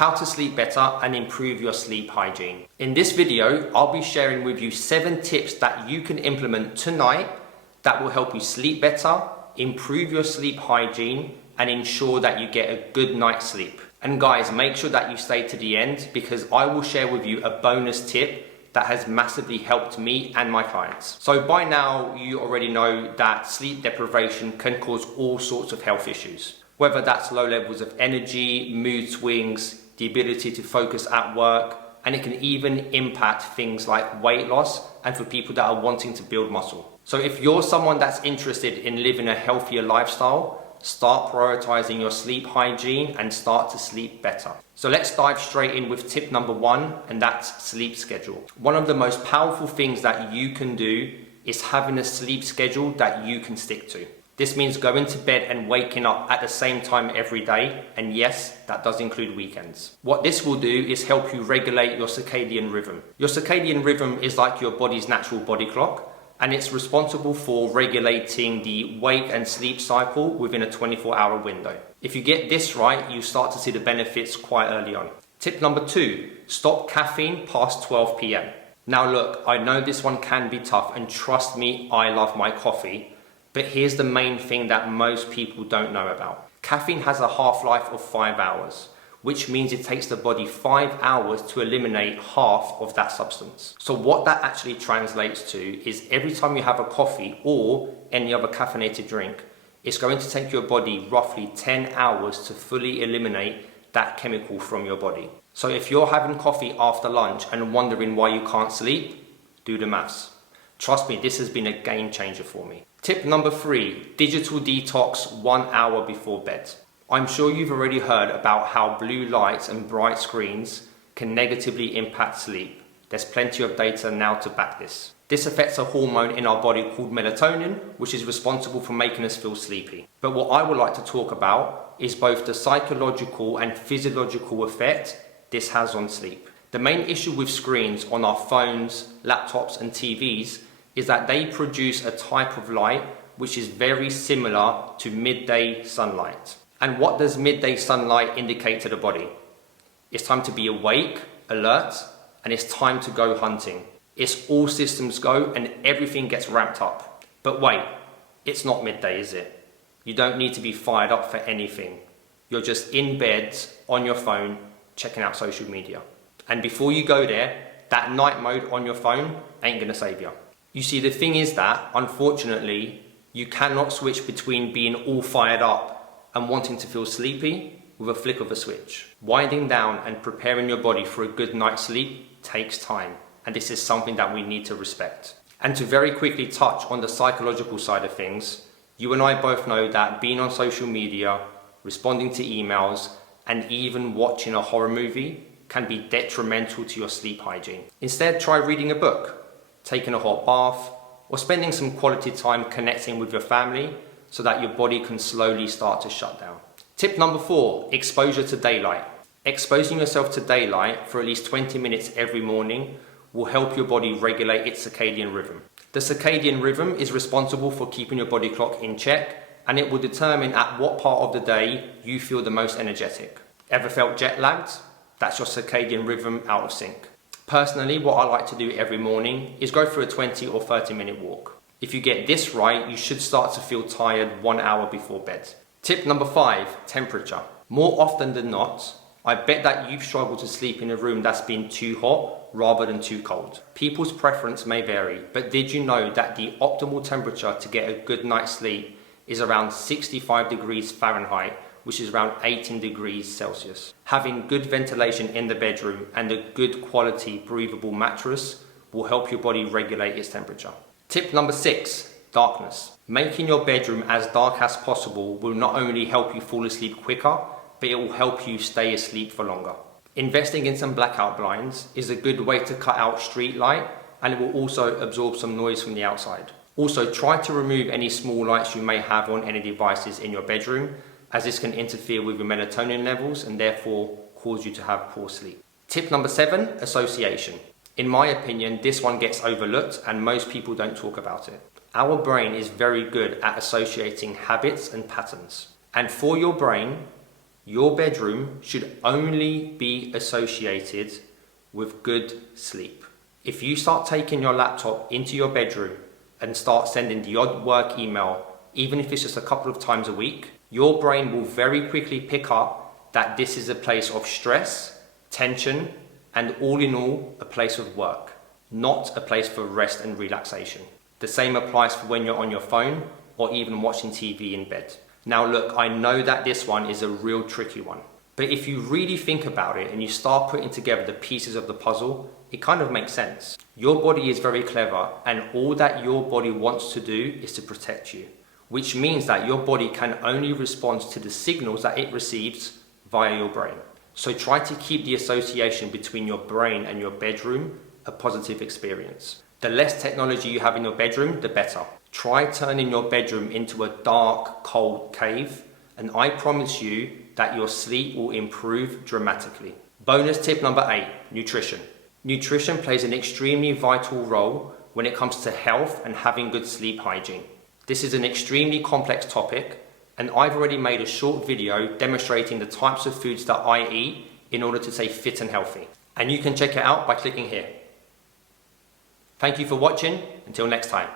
how to sleep better and improve your sleep hygiene. In this video, I'll be sharing with you 7 tips that you can implement tonight that will help you sleep better, improve your sleep hygiene, and ensure that you get a good night's sleep. And guys, make sure that you stay to the end because I will share with you a bonus tip that has massively helped me and my clients. So by now, you already know that sleep deprivation can cause all sorts of health issues. Whether that's low levels of energy, mood swings, the ability to focus at work, and it can even impact things like weight loss and for people that are wanting to build muscle. So if you're someone that's interested in living a healthier lifestyle, start prioritizing your sleep hygiene and start to sleep better. So let's dive straight in with tip number 1, and that's sleep schedule. One of the most powerful things that you can do is having a sleep schedule that you can stick to. This means going to bed and waking up at the same time every day, and yes, that does include weekends. What this will do is help you regulate your circadian rhythm. Your circadian rhythm is like your body's natural body clock, and it's responsible for regulating the wake and sleep cycle within a 24-hour window. If you get this right, you start to see the benefits quite early on. Tip number 2, stop caffeine past 12 p.m. Now look, I know this one can be tough, and trust me, I love my coffee, but here's the main thing that most people don't know about. Caffeine has a half-life of 5 hours, which means it takes the body 5 hours to eliminate half of that substance. So what that actually translates to is every time you have a coffee or any other caffeinated drink, it's going to take your body roughly 10 hours to fully eliminate that chemical from your body. So if you're having coffee after lunch and wondering why you can't sleep, do the maths. Trust me, this has been a game changer for me. Tip number 3, digital detox 1 hour before bed. I'm sure you've already heard about how blue lights and bright screens can negatively impact sleep. There's plenty of data now to back this. This affects a hormone in our body called melatonin, which is responsible for making us feel sleepy. But what I would like to talk about is both the psychological and physiological effect this has on sleep. The main issue with screens on our phones, laptops and TVs is that they produce a type of light which is very similar to midday sunlight. And what does midday sunlight indicate to the body? It's time to be awake, alert, and it's time to go hunting. It's all systems go and everything gets ramped up. But wait, it's not midday, is it? You don't need to be fired up for anything. You're just in bed, on your phone, checking out social media. And before you go there, that night mode on your phone ain't gonna save you. You see, the thing is that, unfortunately, you cannot switch between being all fired up and wanting to feel sleepy with a flick of a switch. Winding down and preparing your body for a good night's sleep takes time, and this is something that we need to respect. And to very quickly touch on the psychological side of things, you and I both know that being on social media, responding to emails, and even watching a horror movie can be detrimental to your sleep hygiene. Instead, try reading a book, taking a hot bath, or spending some quality time connecting with your family so that your body can slowly start to shut down. Tip number 4, exposure to daylight. Exposing yourself to daylight for at least 20 minutes every morning will help your body regulate its circadian rhythm. The circadian rhythm is responsible for keeping your body clock in check, and it will determine at what part of the day you feel the most energetic. Ever felt jet lagged? That's your circadian rhythm out of sync. Personally, what I like to do every morning is go for a 20 or 30 minute walk. If you get this right, you should start to feel tired 1 hour before bed. Tip number 5, temperature. More often than not, I bet that you've struggled to sleep in a room that's been too hot rather than too cold. People's preference may vary, but did you know that the optimal temperature to get a good night's sleep is around 65 degrees Fahrenheit, which is around 18 degrees Celsius. Having good ventilation in the bedroom and a good quality breathable mattress will help your body regulate its temperature. Tip number 6, darkness. Making your bedroom as dark as possible will not only help you fall asleep quicker, but it will help you stay asleep for longer. Investing in some blackout blinds is a good way to cut out street light, and it will also absorb some noise from the outside. Also, try to remove any small lights you may have on any devices in your bedroom, as this can interfere with your melatonin levels and therefore cause you to have poor sleep. Tip number 7, association. In my opinion, this one gets overlooked and most people don't talk about it. Our brain is very good at associating habits and patterns. And for your brain, Your bedroom should only be associated with good sleep. If you start taking your laptop into your bedroom and start sending the odd work email, even if it's just a couple of times a week, your brain will very quickly pick up that this is a place of stress, tension, and all in all, a place of work, not a place for rest and relaxation. The same applies for when you're on your phone or even watching TV in bed. Now look, I know that this one is a real tricky one, but if you really think about it and you start putting together the pieces of the puzzle, it kind of makes sense. Your body is very clever, and all that your body wants to do is to protect you, which means that your body can only respond to the signals that it receives via your brain. So try to keep the association between your brain and your bedroom a positive experience. The less technology you have in your bedroom, the better. Try turning your bedroom into a dark, cold cave, and I promise you that your sleep will improve dramatically. Bonus tip number 8, nutrition. Nutrition plays an extremely vital role when it comes to health and having good sleep hygiene. This is an extremely complex topic, and I've already made a short video demonstrating the types of foods that I eat in order to stay fit and healthy. And you can check it out by clicking here. Thank you for watching. Until next time.